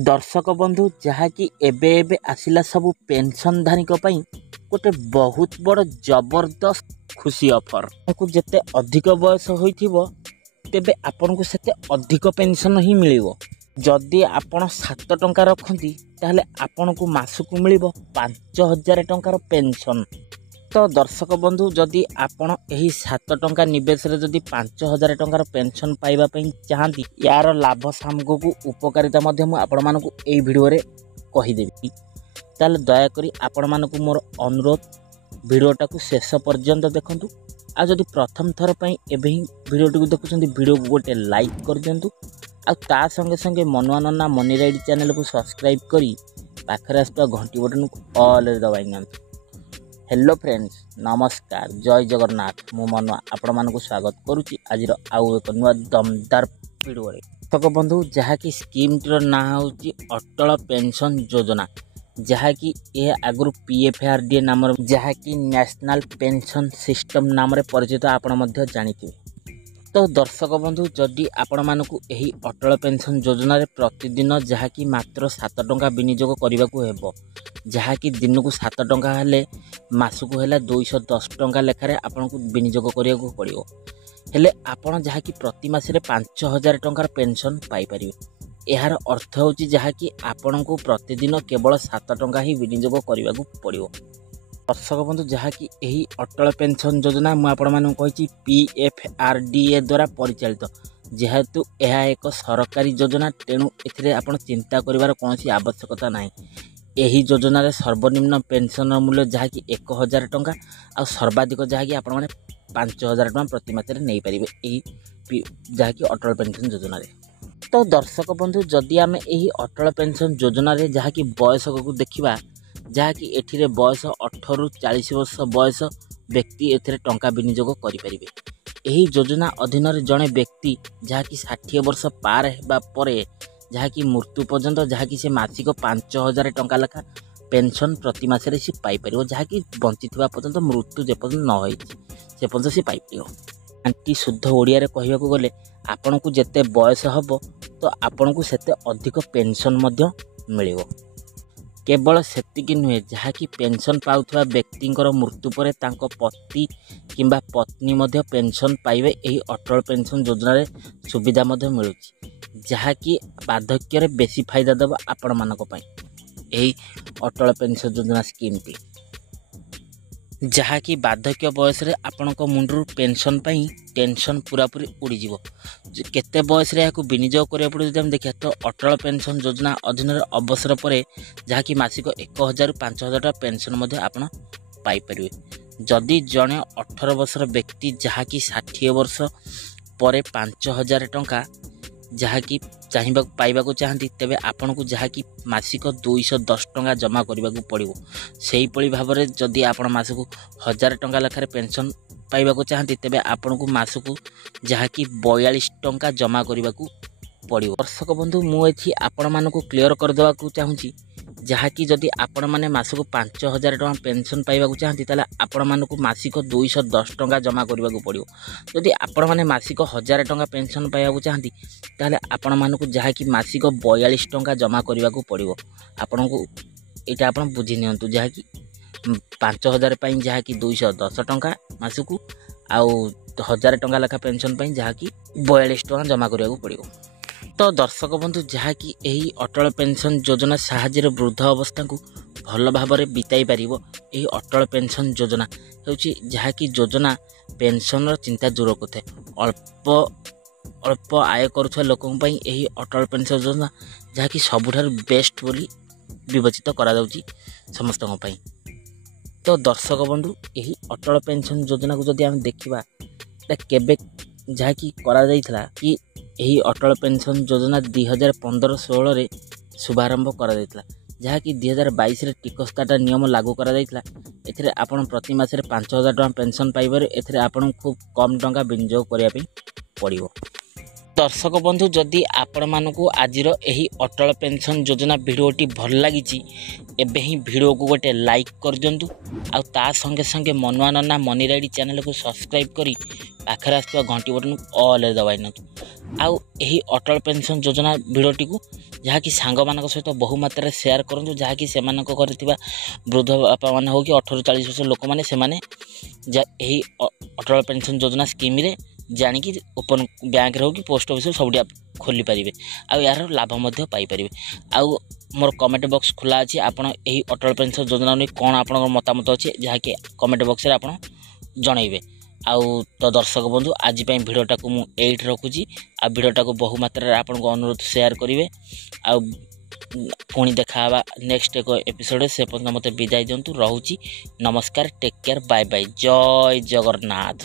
दर्शक बंधु जहाँकि एबे एबे आसिला सबु पेंशनधारी गोटे बहुत बड़ जबरदस्त खुशी ऑफर आपको जिते अधिक बयस होइथिबो तेबे आपन को सेते अधिक पेंशन ही मिलिवो। जदि आपण 7 टंका रखती ताहले आपन को मासकु मिलिवो 5000 टंकार पेंशन। तो दर्शक बंधु जदि आपण एही 7 टंका निवेश रे जदि 5000 टंकार पेंशन पाइबा पई चाहती यार लाभ सामग्री को उपकारिता मध्य मु आपण मानकु एही वीडियो रे कहि देबी। ताले दया करी आपण मानकु मोर अनुरोध वीडियोटा को शेष पर्यंत देखंतु। आ जदि प्रथम थर पई एबे ही वीडियो को देखुछंती वीडियो को गोटे लाइक कर दियंतु। आ ता संगे संगे मनुआ नन्ना मनी राइड चैनल को सब्सक्राइब करी पाखरे आसता घंटी बटन को ऑल रे दबाई नियंतु। हेलो फ्रेंड्स नमस्कार जय जगन्नाथ मु मनुआ आपण मानकु स्वागत करुच्ची आज आउ एक नुआ दमदार वीडियो रे। दर्शक बंधु जहाँकि स्कीम टीर ना होची अटल पेंशन योजना जहाँकि यह आगु PFRDA नाम जहाँकि नेशनल पेंशन सिस्टम नाम परिचित आपण मध्य जानिथिबे। तो दर्शक बंधु जदि आपण मानकु एही अटल पेंशन योजना रे प्रतिदिन जहाँकि मात्र 7 टंका विनियोग करने को हेबो। जहाँकि दिन को 7 टंका हेले मासकु हेला 210 टंका लेखारे आपण को विनियोग करिया को पड़ियो। हेले आपण जहाँकि प्रति मासरे 5000 टंकार पेंशन पाई परिबे। यार अर्थ होची जहाँकि आपण को प्रतिदिन केवल 7 टंका ही विनियोग करने को पड़ियो। दर्शक बंधु जहाँकि यही अटल पेंशन योजना मुझे आपण मानक कही PFRDA द्वारा परिचालित जेहेतु यह एक सरकारी योजना तेणु एथिरे आपण चिंता करिवार कोनोसी आवश्यकता नाही। यही योजना रे सर्वनिम्न पेंशन मूल्य जहाँकि 1000 टंका आ सर्वाधिक जहाँकि आपण माने 5000 टंका प्रति मास रे नै परिबे एही जहाँकि अटल पेंशन योजना रे। तो दर्शक बंधु जदि आमे एही अटल पेंशन योजना रे जहाँकि बयस को देखिबा जहाँकि एथिरे बयस 18 रु 40 वर्ष बयस व्यक्ति एथिरे टंका विनियोग करिपारिबे। एही योजना अधीन रे जणे व्यक्ति जहाँकि 60 वर्ष पार हेबा परे जहाँकि मृत्यु पर्यंत जहाँकि से मासिक 5000 टंका लेखा पेंशन प्रति मासरे से पाई परिबो। जहाँकि बंचिथिबा पर्यंत मृत्यु जे पर्यंत न होई से पर्यंत से पाई परिबो। आंटी शुद्ध ओडिया रे कहिबाकू गले आपण को जेते बयस हबो तो आपण को सेते अधिक पेंशन मध्य मिलिबो। केवल सेतिकी नुहे जहाँकि पेंशन पाउथवा व्यक्तिंकर मृत्यु पर तांको पति किंबा पत्नी मध्य पेंशन पाइबे एही अटल पेंशन योजना रे सुविधा मध्य मिलुची। जहाँकि बार्धक्य रे बेसी फायदा देबा आपण मानक पई एही अटल पेंशन योजना स्कीम टी जहाँकि बार्धक्य बयस रे आपणक मुंडरू पेंशन पाई टेंशन पूरा पूरी उड़ी जीवो। केते बयस रे याकू विनियोग करिया पड़े जदि हम देखिया तो अटल पेंशन योजना अधीन रे अवसर परे जहाँकि मासिक 1000 रु 5000 टका पेंशन मध्य आपण पाई परिबे। जदि जणे 18 वर्षर व्यक्ति जहाँकि 60 वर्ष परे 5000 टंका जहाँकि चाहिबा पाइबा को चाहती तेबे आपण को जहाँकि मासिक 210 टंका जमा करने को पड़ो। से भाव में जदि आपण मासकु 1000 टंका लेखारे पेंशन पाइबा को चाहती तेबे आपण को मासकु जहाँकि 42 टंका जमा करने को पड़ो। दर्शक बंधु मुझे आपण मानक क्लीयर करदेवा चाहूँगी जहाँकि जदि आपण माने मासकु 5000 टंका पेंशन पाइबा को चाहती ताले आपण मानक मासिक 210 टंका जमा करने को पड़ो। जदि आपण माने मासिक 1000 टंका पेंशन पाइबा को चाहती ताले आपण मानक जहाँकि मासिक 42 टंका जमा करने को पड़ो। आपण को यहाँ आपण बुझी नियंतु जहाँकि 5000 पाई जहाँकि 210 टंका मासकु आउ 1000 टंका लेखा पेंशन पाई जहाँकि 42 टंका जमा करने को पड़ो। तो दर्शक बंधु जहाँकि यही अटल पेंशन योजना साहाय्य वृद्ध अवस्था को भल भाव में बिताई पारिबो। यही अटल पेंशन योजना होची जहाँकि योजना पेंशन चिंता दूर करते अल्प अल्प आय करुवा लोकों पई यही अटल पेंशन योजना जहाँकि सबुठार बेस्ट बोली विवेचित करा जाउची समस्तों पई। तो दर्शक बंधु यही अटल पेंशन योजना को जदि हम देखिबा केबे जहाँकि करा जाइथला कि यही अटल पेंशन योजना 2015-16 रे शुभारंभ करा जाइथला जहाँकि 2022 रे टिकस काटा नियम लागू करा जाइथला। एथिरे आपण प्रति मासरे 5000 टका पेंशन पाइबारे एथिरे आपण खूब कम टंका विनियोग करिया पई पड़िबो। दर्शक बंधु जदि आपण मानकु आजिर एही अटल पेंशन योजना वीडियोटी भल लगी एबे ही वीडियो को गोटे लाइक कर दिंतु आ ता संगे संगे मनुआ नन्ना मनी राइडी चैनल को सब्सक्राइब करी पाखरे आसुवा घंटी बटन ऑल दबाई नतु आउ एही अटल पेंशन योजना वीडियोटी को जहाँकि सांग मान सहित बहु मात्रा शेयर करूँ जहाँकि से घर वृद्ध बापा मान हो कि 18-40 वर्ष लोक मैंने से अटल पेंशन योजना स्कीम रे जानिकी ओपन बैंक हो कि पोस्ट ऑफिस सब खोली पारे आउ यार लाभ पाइपर आउ मोर कमेंट बॉक्स खुला अच्छी आपड़ यही अटल पेंशन योजना नहीं कौन आप मतामत अच्छे जहाँकि कमेंट बॉक्स रे आप जनइबे आउ तो दर्शक बंधु आज भिडटा को मुझे रखुची आ भिडटा को बहु मात्रा आपको अनुरोध शेयर करेंगे आउ पुणी देखा नेक्स्ट एक एपिसोड से पर्यटन मत विदाय दिंतु रोची नमस्कार टेक केयर बाय बाय जय जगन्नाथ।